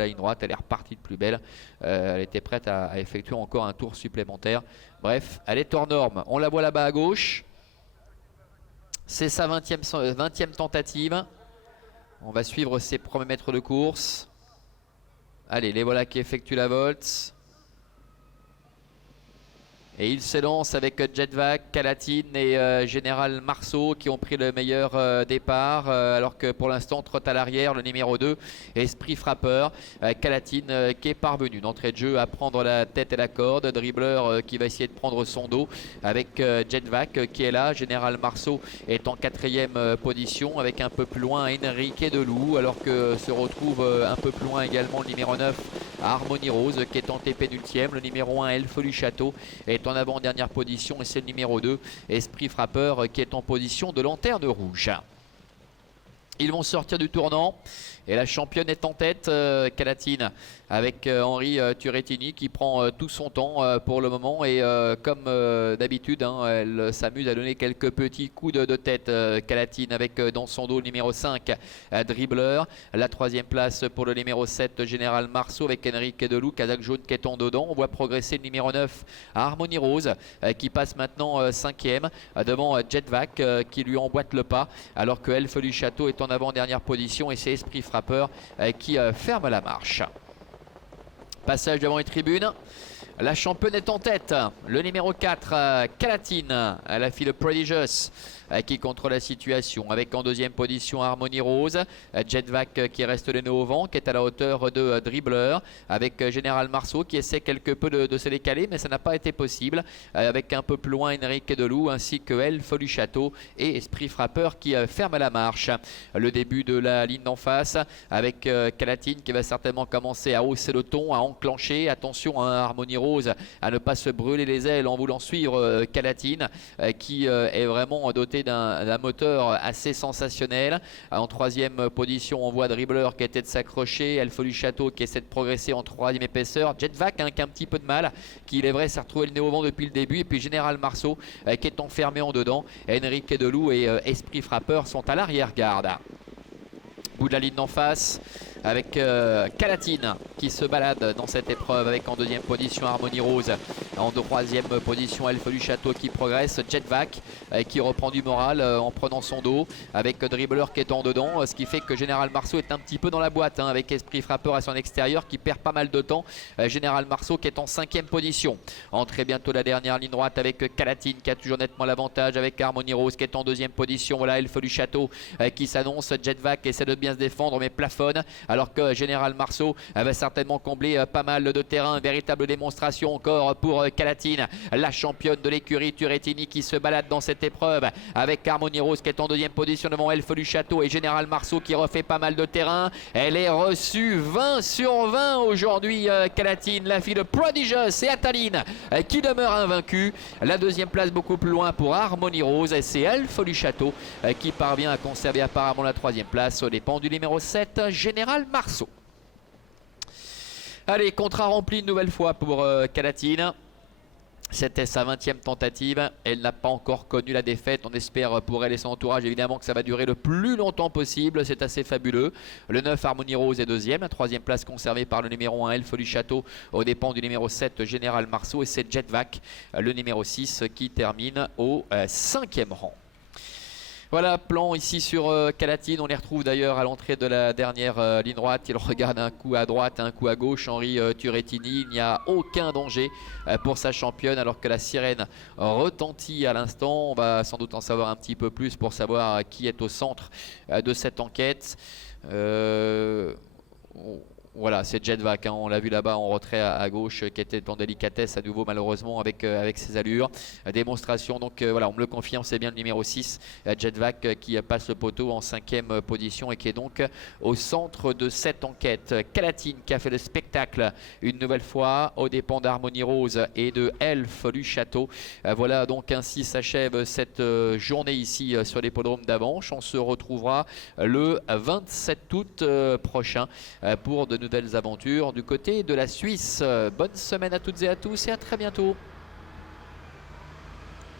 la ligne droite, elle est repartie de plus belle. Elle était prête à effectuer encore un tour supplémentaire. Bref, elle est hors norme. On la voit là-bas à gauche. C'est sa 20e tentative. On va suivre ses premiers mètres de course. Allez, les voilà qui effectuent la volte. Et il s'élance avec Jetvac, Calatine et Général Marceau qui ont pris le meilleur départ. Alors que pour l'instant, trotte à l'arrière le numéro 2, Esprit Frappeur. Calatine qui est parvenu d'entrée de jeu à prendre la tête et la corde. Dribbleur qui va essayer de prendre son dos avec Jetvac qui est là. Général Marceau est en 4e position avec un peu plus loin Enrique Delou. Alors que se retrouve un peu plus loin également le numéro 9, Harmonie Rose qui est en pénultième. Le numéro 1, Elfe du Château, est en avant-dernière position et c'est le numéro 2, Esprit Frappeur, qui est en position de lanterne rouge. Ils vont sortir du tournant et la championne est en tête, Calatine, avec Henri Turrettini qui prend tout son temps pour le moment et comme d'habitude, elle s'amuse à donner quelques petits coups de tête. Calatine avec dans son dos le numéro 5, Dribbleur. La 3e place pour le numéro 7, Général Marceau, avec Enrique Delou, Kazakh jaune qui est en dedans. On voit progresser le numéro 9, Harmonie Rose, qui passe maintenant 5e devant Jetvac qui lui emboîte le pas, alors que Elfe du Château est en avant-dernière position et c'est Esprit Frappeur qui ferme la marche. Passage devant les tribunes. La championne est en tête. Le numéro 4, Calatine, la fille de Prodigious, qui contrôle la situation. Avec en 2e position Harmonie Rose. Jetvac qui reste le nez au vent, qui est à la hauteur de Dribbleur. Avec Général Marceau qui essaie quelque peu de se décaler, mais ça n'a pas été possible. Avec un peu plus loin Enrique Delou, ainsi que Elfe du Château et Esprit Frappeur qui ferme la marche. Le début de la ligne d'en face, avec Calatine qui va certainement commencer à hausser le ton, à enclencher. Attention à Harmonie Rose à ne pas se brûler les ailes en voulant suivre Calatine qui est vraiment doté d'un moteur assez sensationnel. En 3e position, on voit Dribbleur qui essaie de s'accrocher, Elfe du Château qui essaie de progresser en 3e épaisseur, Jetvac qui a un petit peu de mal, qui il est vrai s'est retrouvé le nez au vent depuis le début, et puis Général Marceau qui est enfermé en dedans. Enrique Delou et Esprit Frappeur sont à l'arrière-garde. Bout de la ligne d'en face, avec Calatine qui se balade dans cette épreuve, avec en 2e position Harmonie Rose, en 3e position Elfe du Château qui progresse, Jetvac qui reprend du moral en prenant son dos, avec Dribbleur qui est en dedans, ce qui fait que Général Marceau est un petit peu dans la boîte, avec Esprit Frappeur à son extérieur qui perd pas mal de temps. Général Marceau qui est en 5e position. Entrée bientôt la dernière ligne droite avec Calatine qui a toujours nettement l'avantage, avec Harmonie Rose qui est en 2e position. Voilà Elfe du Château qui s'annonce, Jetvac essaie de bien se défendre mais plafonne, alors que Général Marceau va certainement combler pas mal de terrain. Véritable démonstration encore pour Calatine, la championne de l'écurie Turrettini, qui se balade dans cette épreuve avec Harmonie Rose qui est en 2e position devant Elfe du Château et Général Marceau qui refait pas mal de terrain. Elle est reçue 20 sur 20 aujourd'hui, Calatine, la fille de Prodigious et Ataline qui demeure invaincue. La 2e place beaucoup plus loin pour Harmonie Rose et c'est Elfe du Château qui parvient à conserver apparemment la 3e place aux dépens du numéro 7, Général Marceau. Allez, contrat rempli une nouvelle fois pour Calatine. C'était sa 20e tentative. Elle n'a pas encore connu la défaite. On espère pour elle et son entourage évidemment que ça va durer le plus longtemps possible. C'est assez fabuleux. Le 9, Harmonie Rose, est 2e. La 3e place conservée par le numéro 1, Elfe du Château, aux dépens du numéro 7, Général Marceau. Et c'est Jetvac, le numéro 6, qui termine au 5e rang. Voilà, plan ici sur Calatine. On les retrouve d'ailleurs à l'entrée de la dernière ligne droite. Il regarde un coup à droite, un coup à gauche. Henri Turrettini, il n'y a aucun danger pour sa championne, alors que la sirène retentit à l'instant. On va sans doute en savoir un petit peu plus pour savoir qui est au centre de cette enquête. Voilà, c'est Jetvac, on l'a vu là-bas en retrait à gauche, qui était en délicatesse à nouveau malheureusement avec ses allures. Démonstration, donc voilà, on me le confirme, c'est bien le numéro 6, Jetvac, qui passe le poteau en 5e position et qui est donc au centre de cette enquête. Calatine qui a fait le spectacle une nouvelle fois aux dépens d'Harmonie Rose et de Elfe du Château. Voilà, donc ainsi s'achève cette journée ici sur l'hippodrome d'Avanches. On se retrouvera le 27 août prochain pour de nouvelles aventures du côté de la Suisse. Bonne semaine à toutes et à tous et à très bientôt.